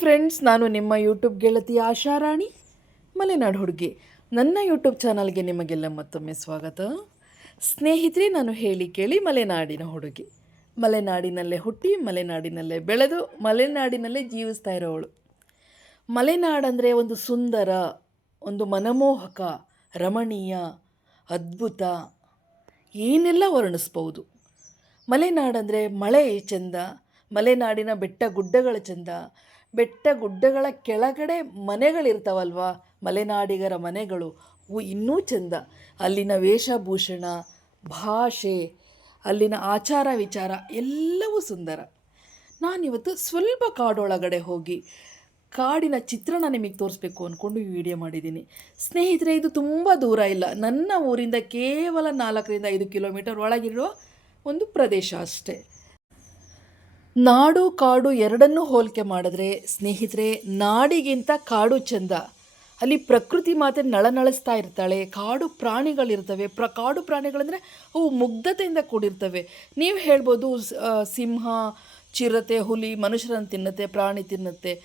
Friends ನಾನು ನಿಮ್ಮ YouTube ಗೆಳತಿ ಆಶಾರಾಣಿ ಮಲೆನಾಡು ಹುಡುಗಿ. ನನ್ನ ಯೂಟ್ಯೂಬ್ ಚಾನಲ್ಗೆ ನಿಮಗೆಲ್ಲ ಮತ್ತೊಮ್ಮೆ ಸ್ವಾಗತ. ಸ್ನೇಹಿತರೆ, ನಾನು ಹೇಳಿ ಕೇಳಿ ಮಲೆನಾಡಿನ ಹುಡುಗಿ. ಮಲೆನಾಡಿನಲ್ಲೇ ಹುಟ್ಟಿ, ಮಲೆನಾಡಿನಲ್ಲೇ ಬೆಳೆದು, ಮಲೆನಾಡಿನಲ್ಲೇ ಜೀವಿಸ್ತಾ ಇರೋವಳು. ಮಲೆನಾಡಂದರೆ ಒಂದು ಸುಂದರ, ಒಂದು ಮನಮೋಹಕ, ರಮಣೀಯ, ಅದ್ಭುತ, ಏನೆಲ್ಲ ವರ್ಣಿಸ್ಬೋದು ಮಲೆನಾಡಂದರೆ ಮಳೆ ಚೆಂದ, ಮಲೆನಾಡಿನ ಬೆಟ್ಟ ಗುಡ್ಡಗಳ ಚೆಂದ ಬೆಟ್ಟ ಗುಡ್ಡಗಳ ಕೆಳಗಡೆ ಮನೆಗಳಿರ್ತಾವಲ್ವ? ಮಲೆನಾಡಿಗರ ಮನೆಗಳು. ಅವು ಇನ್ನೂ ಚೆಂದ. ಅಲ್ಲಿನ ವೇಷಭೂಷಣ, ಭಾಷೆ, ಅಲ್ಲಿನ ಆಚಾರ ವಿಚಾರ ಎಲ್ಲವೂ ಸುಂದರ. ನಾನಿವತ್ತು ಸ್ವಲ್ಪ ಕಾಡೊಳಗಡೆ ಹೋಗಿ ಕಾಡಿನ ಚಿತ್ರಣ ನಿಮಗೆ ತೋರಿಸ್ಬೇಕು ಅಂದ್ಕೊಂಡು ಈ ವಿಡಿಯೋ ಮಾಡಿದ್ದೀನಿ ಸ್ನೇಹಿತರೆ, ಇದು ತುಂಬ ದೂರ ಇಲ್ಲ. ನನ್ನ ಊರಿಂದ ಕೇವಲ ನಾಲ್ಕರಿಂದ ಐದು ಕಿಲೋಮೀಟರ್ ಒಳಗಿರುವ ಒಂದು ಪ್ರದೇಶ ಅಷ್ಟೇ. ನಾಡು ಕಾಡು ಎರಡನ್ನೂ ಹೋಲಿಕೆ ಮಾಡಿದ್ರೆ, ಸ್ನೇಹಿತರೆ, ನಾಡಿಗಿಂತ ಕಾಡು ಚೆಂದ. ಅಲ್ಲಿ ಪ್ರಕೃತಿ ಮಾತೆ ನಳನಳಿಸ್ತಾ ಇರ್ತಾಳೆ, ಕಾಡು ಪ್ರಾಣಿಗಳಿರ್ತವೆ. ಪ್ರ, ಕಾಡು ಪ್ರಾಣಿಗಳಂದರೆ ಅವು ಮುಗ್ಧತೆಯಿಂದ ಕೂಡಿರ್ತವೆ. ನೀವು ಹೇಳ್ಬೋದು ಸಿಂಹ, ಚಿರತೆ, ಹುಲಿ, ಮನುಷ್ಯರನ್ನು ತಿನ್ನುತ್ತೆ, ಪ್ರಾಣಿ ತಿನ್ನುತ್ತೆ.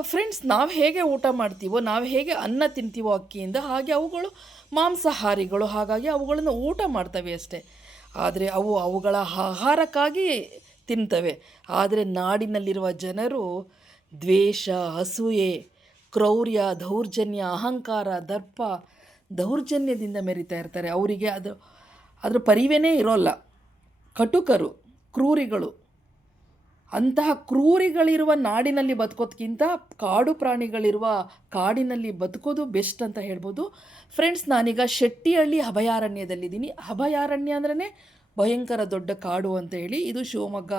ಫ್ರೆಂಡ್ಸ್ ನಾವು ಹೇಗೆ ಊಟ ಮಾಡ್ತೀವೋ, ನಾವು ಹೇಗೆ ಅನ್ನ ತಿಂತೀವೋ ಅಕ್ಕಿಯಿಂದ, ಹಾಗೆ ಅವುಗಳು ಮಾಂಸಾಹಾರಿಗಳು, ಹಾಗಾಗಿ ಅವುಗಳನ್ನು ಊಟ ಮಾಡ್ತವೆ ಅಷ್ಟೇ. ಆದರೆ ಅವು ಅವುಗಳ ಆಹಾರಕ್ಕಾಗಿ ತಿಂತವೆ. ಆದರೆ ನಾಡಿನಲ್ಲಿರುವ ಜನರು ದ್ವೇಷ, ಅಸೂಯೆ, ಕ್ರೌರ್ಯ, ದೌರ್ಜನ್ಯ, ಅಹಂಕಾರ, ದರ್ಪ ದೌರ್ಜನ್ಯದಿಂದ ಮೆರಿತಾ ಇರ್ತಾರೆ. ಅವರಿಗೆ ಅದು, ಅದರ ಪರಿವೇನೇ ಇರೋಲ್ಲ. ಕಟುಕರು, ಕ್ರೂರಿಗಳು, ಅಂತಹ ಕ್ರೂರಿಗಳಿರುವ ನಾಡಿನಲ್ಲಿ ಬದುಕೋದಕ್ಕಿಂತ ಕಾಡು ಪ್ರಾಣಿಗಳಿರುವ ಕಾಡಿನಲ್ಲಿ ಬದುಕೋದು ಬೆಸ್ಟ್ ಅಂತ ಹೇಳ್ಬೋದು. ಫ್ರೆಂಡ್ಸ್ ನಾನೀಗ ಶೆಟ್ಟಿಹಳ್ಳಿ ಅಭಯಾರಣ್ಯದಲ್ಲಿದ್ದೀನಿ. ಅಭಯಾರಣ್ಯ ಅಂದ್ರೇ ಭಯಂಕರ ದೊಡ್ಡ ಕಾಡು ಅಂತ ಹೇಳಿ ಇದು ಶಿವಮೊಗ್ಗ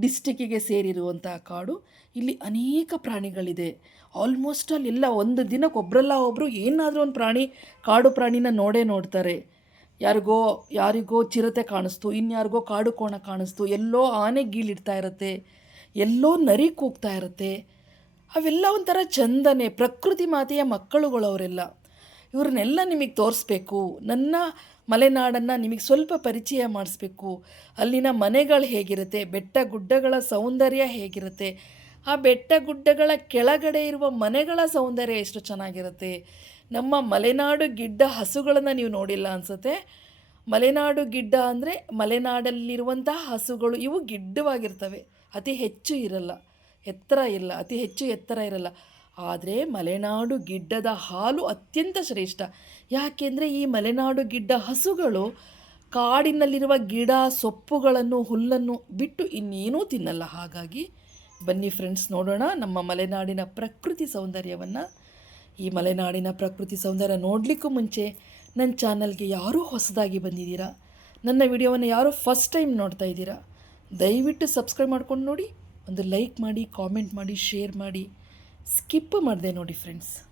ಡಿಸ್ಟಿಕ್ಕಿಗೆ ಸೇರಿರುವಂತಹ ಕಾಡು. ಇಲ್ಲಿ ಅನೇಕ ಪ್ರಾಣಿಗಳಿದೆ. ಆಲ್ಮೋಸ್ಟ್ ಅಲ್ಲೆಲ್ಲ ಒಂದು ದಿನಕ್ಕೆ ಒಬ್ಬರಲ್ಲ ಒಬ್ಬರು ಏನಾದರೂ ಒಂದು ಪ್ರಾಣಿ, ಕಾಡು ಪ್ರಾಣಿನ ನೋಡೇ ನೋಡ್ತಾರೆ. ಯಾರಿಗೋ ಯಾರಿಗೋ ಚಿರತೆ ಕಾಣಿಸ್ತು, ಇನ್ಯಾರಿಗೋ ಕಾಡು ಕೋಣ ಕಾಣಿಸ್ತು, ಎಲ್ಲೋ ಆನೆ ಗೀಳಿಡ್ತಾ ಇರುತ್ತೆ, ಎಲ್ಲೋ ನರಿ ಕೂಗ್ತಾ ಇರುತ್ತೆ. ಅವೆಲ್ಲ ಒಂಥರ ಚಂದನೆ, ಪ್ರಕೃತಿ ಮಾತೆಯ ಮಕ್ಕಳುಗಳು ಅವರೆಲ್ಲ ಇವ್ರನ್ನೆಲ್ಲ ನಿಮಗೆ ತೋರಿಸ್ಬೇಕು. ನನ್ನ ಮಲೆನಾಡನ್ನು ನಿಮಗೆ ಸ್ವಲ್ಪ ಪರಿಚಯ ಮಾಡಿಸ್ಬೇಕು. ಅಲ್ಲಿನ ಮನೆಗಳು ಹೇಗಿರುತ್ತೆ? ಬೆಟ್ಟ ಗುಡ್ಡಗಳ ಸೌಂದರ್ಯ ಹೇಗಿರುತ್ತೆ? ಆ ಬೆಟ್ಟ ಗುಡ್ಡಗಳ ಕೆಳಗಡೆ ಇರುವ ಮನೆಗಳ ಸೌಂದರ್ಯ ಎಷ್ಟು ಚೆನ್ನಾಗಿರುತ್ತೆ? ನಮ್ಮ ಮಲೆನಾಡು ಗಿಡ್ಡ ಹಸುಗಳನ್ನು ನೀವು ನೋಡಿಲ್ಲ ಅನಿಸುತ್ತೆ? ಮಲೆನಾಡು ಗಿಡ್ಡ ಅಂದರೆ ಮಲೆನಾಡಲ್ಲಿರುವಂತಹ ಹಸುಗಳು ಇವು ಗಿಡ್ಡವಾಗಿರ್ತವೆ. ಅತಿ ಹೆಚ್ಚು ಇರಲ್ಲ. ಎತ್ತರ ಇಲ್ಲ. ಅತಿ ಹೆಚ್ಚು ಎತ್ತರ ಇರಲ್ಲ. ಆದರೆ ಮಲೆನಾಡು ಗಿಡ್ಡದ ಹಾಲು ಅತ್ಯಂತ ಶ್ರೇಷ್ಠ. ಯಾಕೆಂದರೆ ಈ ಮಲೆನಾಡು ಗಿಡ್ಡ ಹಸುಗಳು ಕಾಡಿನಲ್ಲಿರುವ ಗಿಡ, ಸೊಪ್ಪುಗಳನ್ನು, ಹುಲ್ಲನ್ನು ಬಿಟ್ಟು ಇನ್ನೇನೂ ತಿನ್ನಲ್ಲ. ಹಾಗಾಗಿ ಬನ್ನಿ ಫ್ರೆಂಡ್ಸ್ ನೋಡೋಣ ನಮ್ಮ ಮಲೆನಾಡಿನ ಪ್ರಕೃತಿ ಸೌಂದರ್ಯವನ್ನು. ಈ ಮಲೆನಾಡಿನ ಪ್ರಕೃತಿ ಸೌಂದರ್ಯ ನೋಡಲಿಕ್ಕೂ ಮುಂಚೆ ನನ್ನ ಚಾನಲ್ಗೆ ಯಾರೂ ಹೊಸದಾಗಿ ಬಂದಿದ್ದೀರಾ? ನನ್ನ ವಿಡಿಯೋವನ್ನು ಯಾರೂ ಫಸ್ಟ್ ಟೈಮ್ ನೋಡ್ತಾ ಇದ್ದೀರಾ? ದಯವಿಟ್ಟು ಸಬ್ಸ್ಕ್ರೈಬ್ ಮಾಡ್ಕೊಂಡು ನೋಡಿ, ಒಂದು ಲೈಕ್ ಮಾಡಿ ಕಾಮೆಂಟ್ ಮಾಡಿ ಶೇರ್ ಮಾಡಿ. ಸ್ಕಿಪ್ ಮಾಡಿದೆ ನೋಡಿ ಫ್ರೆಂಡ್ಸ್.